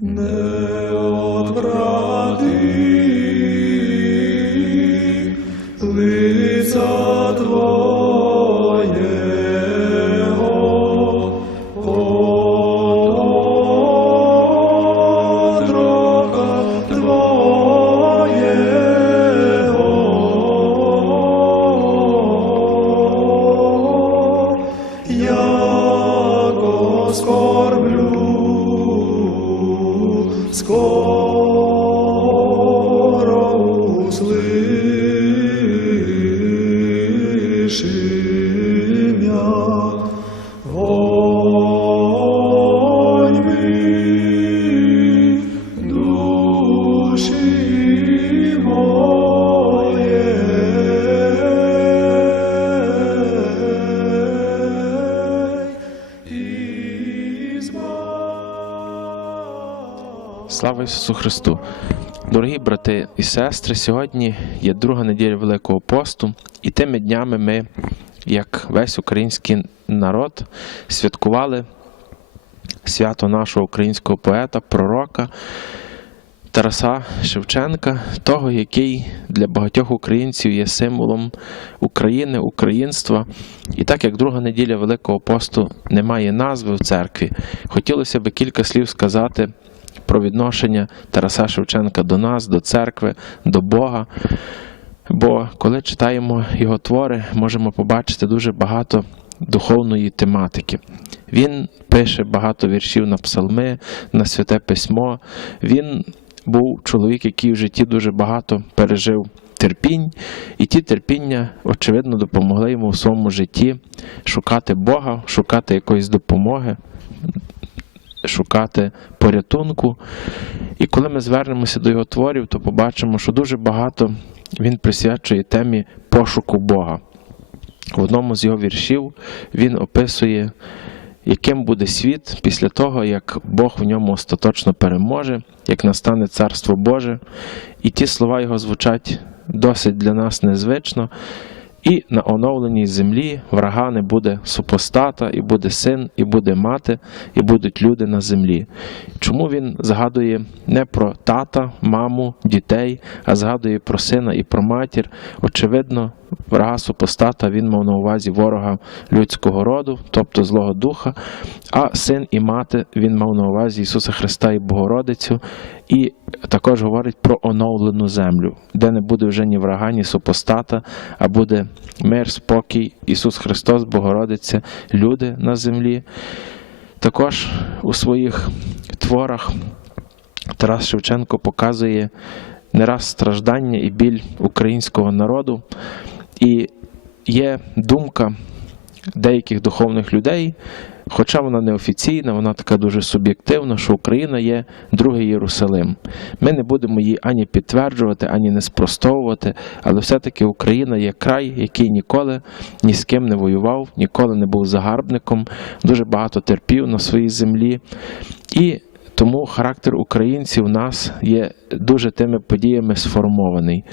ne odradis. School. Слава Ісусу Христу! Дорогі брати і сестри, сьогодні є друга неділя Великого посту, і тими днями ми, як весь український народ, святкували свято нашого українського поета, пророка Тараса Шевченка, того, який для багатьох українців є символом України, українства. І так як друга неділя Великого посту не має назви в церкві, хотілося б кілька слів сказати про відношення Тараса Шевченка до нас, до церкви, до Бога. Бо коли читаємо його твори, можемо побачити дуже багато духовної тематики. Він пише багато віршів на псалми, на святе письмо. Він був чоловік, який в житті дуже багато пережив терпінь, і ті терпіння, очевидно, допомогли йому в своєму житті шукати Бога, шукати якоїсь допомоги, шукати порятунку. І коли ми звернемося до його творів, то побачимо, що дуже багато він присвячує темі пошуку Бога. В одному з його віршів він описує, яким буде світ після того, як Бог в ньому остаточно переможе, як настане Царство Боже. І ті слова його звучать досить для нас незвично. І на оновленій землі врага не буде супостата, і буде син, і буде мати, і будуть люди на землі. Чому він згадує не про тата, маму, дітей, а згадує про сина і про матір? Очевидно, врага супостата він мав на увазі ворога людського роду, тобто Злого Духа, а син і мати він мав на увазі Ісуса Христа і Богородицю, і також говорить про оновлену землю, де не буде вже ні врага, ні супостата, а буде мир, спокій, Ісус Христос, Богородиця, люди на землі. Також у своїх творах Тарас Шевченко показує не раз страждання і біль українського народу. І є думка деяких духовних людей, хоча вона неофіційна, вона така дуже суб'єктивна, що Україна є другий Єрусалим. Ми не будемо її ані підтверджувати, ані не спростовувати, але все-таки Україна є край, який ніколи ні з ким не воював, ніколи не був загарбником, дуже багато терпів на своїй землі. І тому характер українців у нас є дуже тими подіями сформований.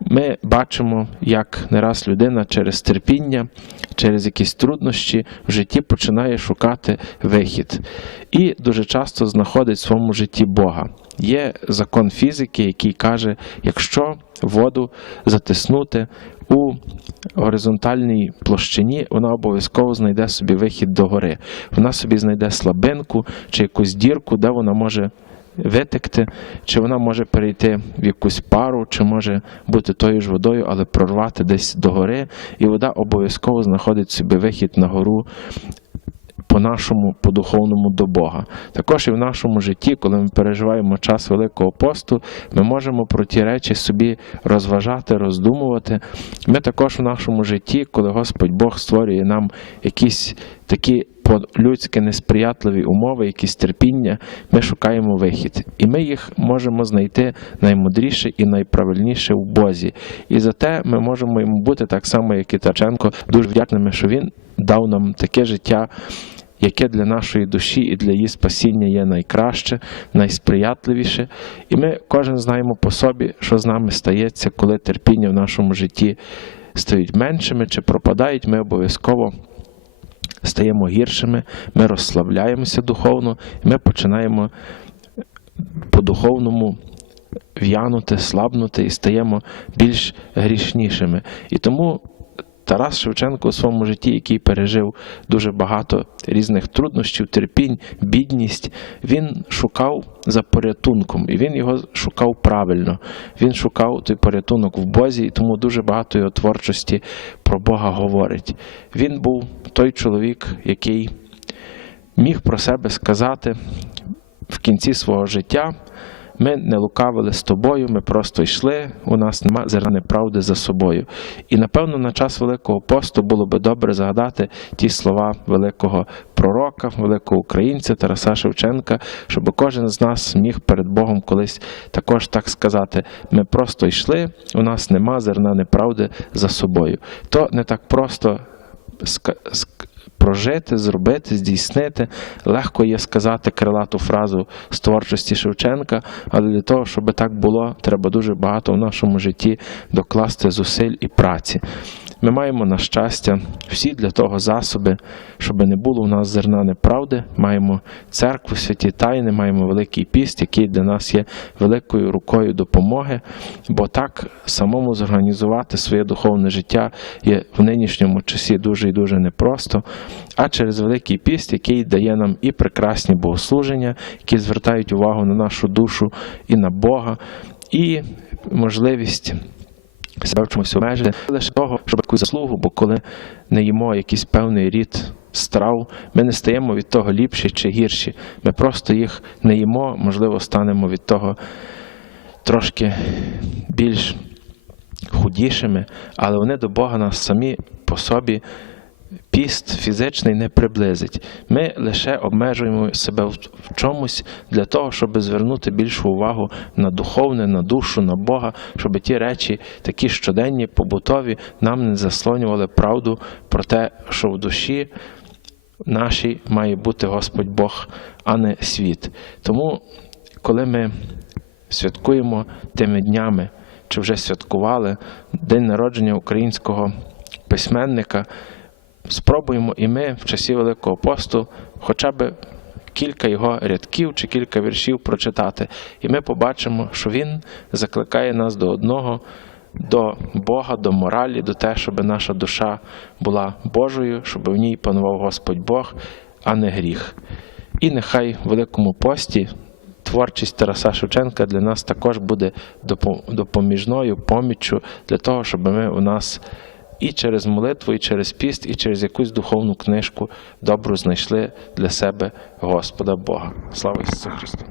Ми бачимо, як не раз людина через терпіння, через якісь труднощі в житті починає шукати вихід і дуже часто знаходить в своєму житті Бога. Є закон фізики, який каже, якщо воду затиснути у горизонтальній площині, вона обов'язково знайде собі вихід до гори. Вона собі знайде слабинку чи якусь дірку, де вона може витекти, чи вона може перейти в якусь пару, чи може бути тою ж водою, але прорвати десь до гори, і вода обов'язково знаходить собі вихід на гору. По нашому, по духовному до Бога. Також і в нашому житті, коли ми переживаємо час Великого посту, ми можемо про ті речі собі розважати, роздумувати. Ми також в нашому житті, коли Господь Бог створює нам якісь такі по-людськи несприятливі умови, якісь терпіння, ми шукаємо вихід. І ми їх можемо знайти наймудріше і найправильніше в Бозі. І за те ми можемо йому бути так само, як і Тарченко, дуже вдячними, що він дав нам таке життя. Яке для нашої душі і для її спасіння є найкраще, найсприятливіше, і ми кожен знаємо по собі, що з нами стається, коли терпіння в нашому житті стають меншими чи пропадають, ми обов'язково стаємо гіршими, ми розслабляємося духовно, і ми починаємо по-духовному в'янути, слабнути і стаємо більш грішнішими. І тому Тарас Шевченко у своєму житті, який пережив дуже багато різних труднощів, терпінь, бідність, він шукав за порятунком, і він його шукав правильно. Він шукав той порятунок в Бозі, і тому дуже багато його творчості про Бога говорить. Він був той чоловік, який міг про себе сказати в кінці свого життя. Ми не лукавили з тобою, ми просто йшли, у нас нема зерна неправди за собою. І напевно на час Великого посту було би добре згадати ті слова великого пророка, великого українця Тараса Шевченка, щоб кожен з нас міг перед Богом колись також так сказати: ми просто йшли, у нас нема зерна неправди за собою. То не так просто прожити, зробити, здійснити. Легко є сказати крилату фразу з творчості Шевченка, але для того, щоб так було, треба дуже багато в нашому житті докласти зусиль і праці. Ми маємо на щастя всі для того засоби, щоб не було в нас зерна неправди. Маємо церкву, святі тайни, маємо великий піст, який для нас є великою рукою допомоги, бо так самому зорганізувати своє духовне життя є в нинішньому часі дуже і дуже непросто. А через великий піст, який дає нам і прекрасні богослуження, які звертають увагу на нашу душу і на Бога, і можливість себе в чомусь обмежити лише того, щоб таку заслугу, бо коли не їмо якийсь певний рід страв, ми не стаємо від того ліпші чи гірші. Ми просто їх не їмо, можливо, станемо від того трошки більш худішими, але вони до Бога нас самі по собі. Піст фізичний не приблизить. Ми лише обмежуємо себе в чомусь для того, щоб звернути більшу увагу на духовне, на душу, на Бога, щоб ті речі, такі щоденні, побутові, нам не заслонювали правду про те, що в душі нашій має бути Господь Бог, а не світ. Тому, коли ми святкуємо тими днями, чи вже святкували день народження українського письменника, спробуємо і ми в часі Великого посту хоча б кілька його рядків чи кілька віршів прочитати. І ми побачимо, що він закликає нас до одного, до Бога, до моралі, до те, щоб наша душа була Божою, щоб в ній панував Господь Бог, а не гріх. І нехай в Великому пості творчість Тараса Шевченка для нас також буде допоміжною поміччю для того, щоб ми у нас і через молитву, і через піст, і через якусь духовну книжку добру знайшли для себе Господа Бога. Слава Ісусу Христу!